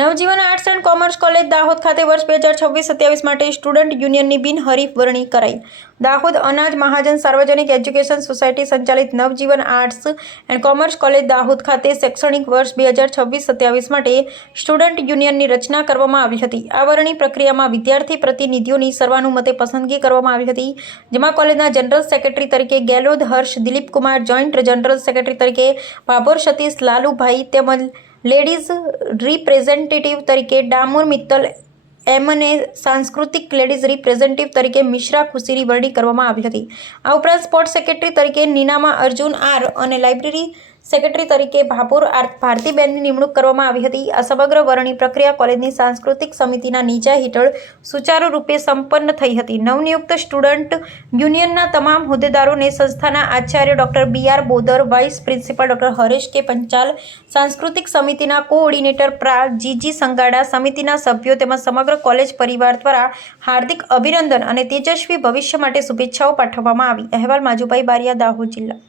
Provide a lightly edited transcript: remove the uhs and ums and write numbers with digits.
Navjivan arts and commerce college Dahod ખાતે વર્ષ 2026-27 માટે સ્ટુડન્ટ યુનિયનની બિનહરીફ વરણી કરાઈ। દાહોદ અનાજ મહાજન સાર્વજનિક એજ્યુકેશન સોસાયટી સંચાલિત Navjivan arts and commerce college Dahod ખાતે શૈક્ષણિક વર્ષ 2026-27 માટે સ્ટુડન્ટ યુનિયનની રચના કરવામાં આવી હતી। આ વરણી પ્રક્રિયામાં વિદ્યાર્થી પ્રતિનિધિઓની સર્વાનુમતે પસંદગી કરવામાં આવી હતી, જેમાં કોલેજના જનરલ સેક્રેટરી તરીકે ગેલોદ હર્ષ દિલીપકુમાર, જોઈન્ટ જનરલ સેક્રેટરી તરીકે ભાભોર સતીશ લાલુભાઈ તેમજ લેડીઝ રિપ્રેઝેન્ટેટિવ તરીકે ડામોર મિત્તલ એમને, સાંસ્કૃતિક લેડીઝ રિપ્રેઝેન્ટેટિવ તરીકે મિશ્રા ખુશીની વરણી કરવામાં આવી હતી। આ ઉપરાંત સ્પોર્ટ્સ સેક્રેટરી તરીકે નીનામા અર્જુન આર અને લાઇબ્રેરી સેક્રેટરી તરીકે ભાભોર ભારતીબેનની નિમણૂક કરવામાં આવી હતી। આ સમગ્ર વરણી પ્રક્રિયા કોલેજની સાંસ્કૃતિક સમિતિના નીચા હેઠળ સુચારુ રૂપે સંપન્ન થઈ હતી। નવનિયુક્ત સ્ટુડન્ટ યુનિયનના તમામ હોદ્દેદારોને સંસ્થાના આચાર્ય doctor BR Bodar, vice principal doctor Haresh K Panchal, સાંસ્કૃતિક સમિતિના કોઓર્ડિનેટર પ્રા જીજી સંગાડા, સમિતિના સભ્યો તેમજ સમગ્ર કોલેજ પરિવાર દ્વારા હાર્દિક અભિનંદન અને તેજસ્વી ભવિષ્ય માટે શુભેચ્છાઓ પાઠવવામાં આવી। અહેવાલ માજુભાઈ બારિયા, દાહોદ જિલ્લા।